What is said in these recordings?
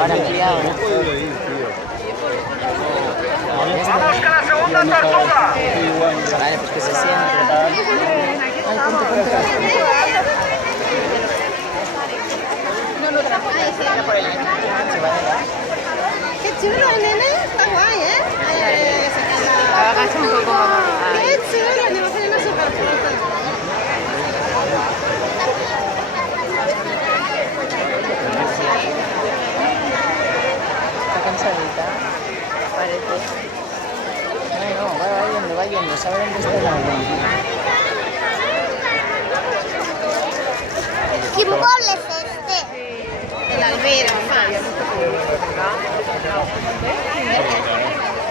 Ahora cuidado. ¡Vamos con la segunda tortuga! Vale, pues que se siente. Ay, ponte. Qué chulo, nene. Está guay, ¿eh? Agacha un poco. Qué chulo, le va a hacer una super foto. Está cansadita. Parece. No, va yendo. Sabe dónde está el agua. ¿Qué bol es este? El albero, más.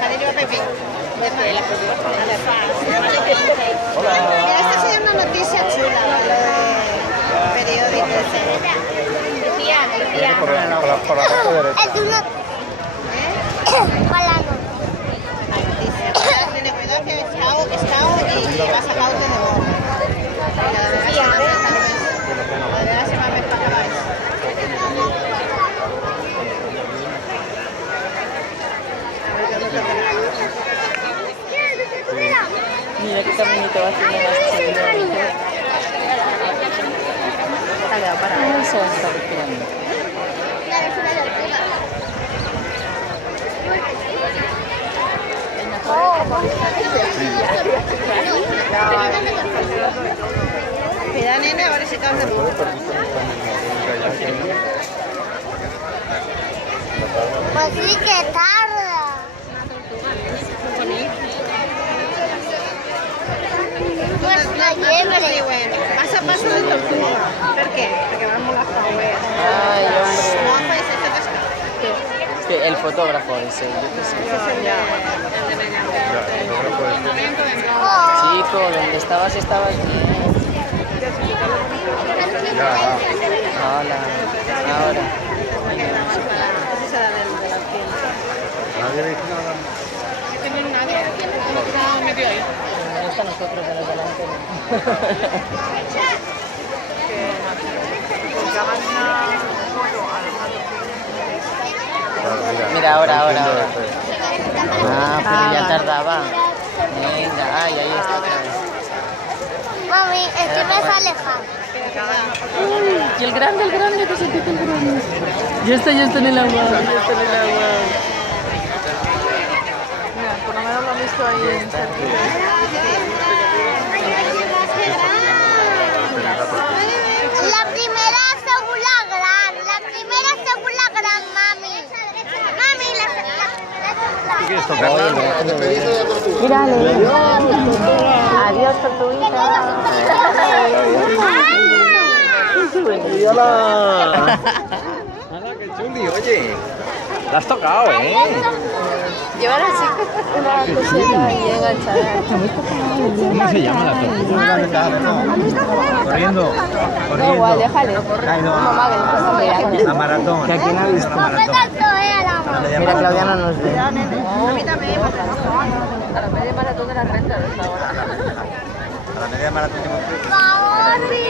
Vale, Pepe. Esta sería una noticia chula, ¿vale? Periódico. Por la parte derecha. Es de una... Ojalá no. Tiene cuidado que y va a sacar de nuevo. Ahora se va a ver para acabar. Mira qué caminito va haciendo más chulo. Ay, se va a estar respirando. Mira, nene, ahora se cae de nuevo. Pues sí que tarda. Pues una liebre. Vas a paso de tortuga. ¿Por qué? Porque vamos a la fauna. Ay, hombre. No, pues esto Sí, el fotógrafo ese, yo qué sé. Chico, donde estabas bien. Hola. Ahora. No está nosotros en el delante. Mira, ahora. Ah, pero ya tardaba. Venga, ahí está otra vez. Mami, es que me sale alejado. Y el grande, que se quita el grande. Ya está en el agua. Mira, por lo menos lo han visto ahí en La primera segunda gran, mami. Mami, la segunda. Mírale. Adiós, tortuguita. ¡Hola! ¡Hala, qué chuli! Oye, la has tocado, ¿eh? Llevar así una cosita ahí enganchada. ¿Cómo se llama la tortuga? Corriendo. No, igual, déjale. Mamá, que no pasa nada. La maratón. ¿Que aquí no ha visto? Mira, Claudia no nos ve. A mí también. A la media maratón de la renta de esta hora. A la media maratón tengo que... Por favor, sí.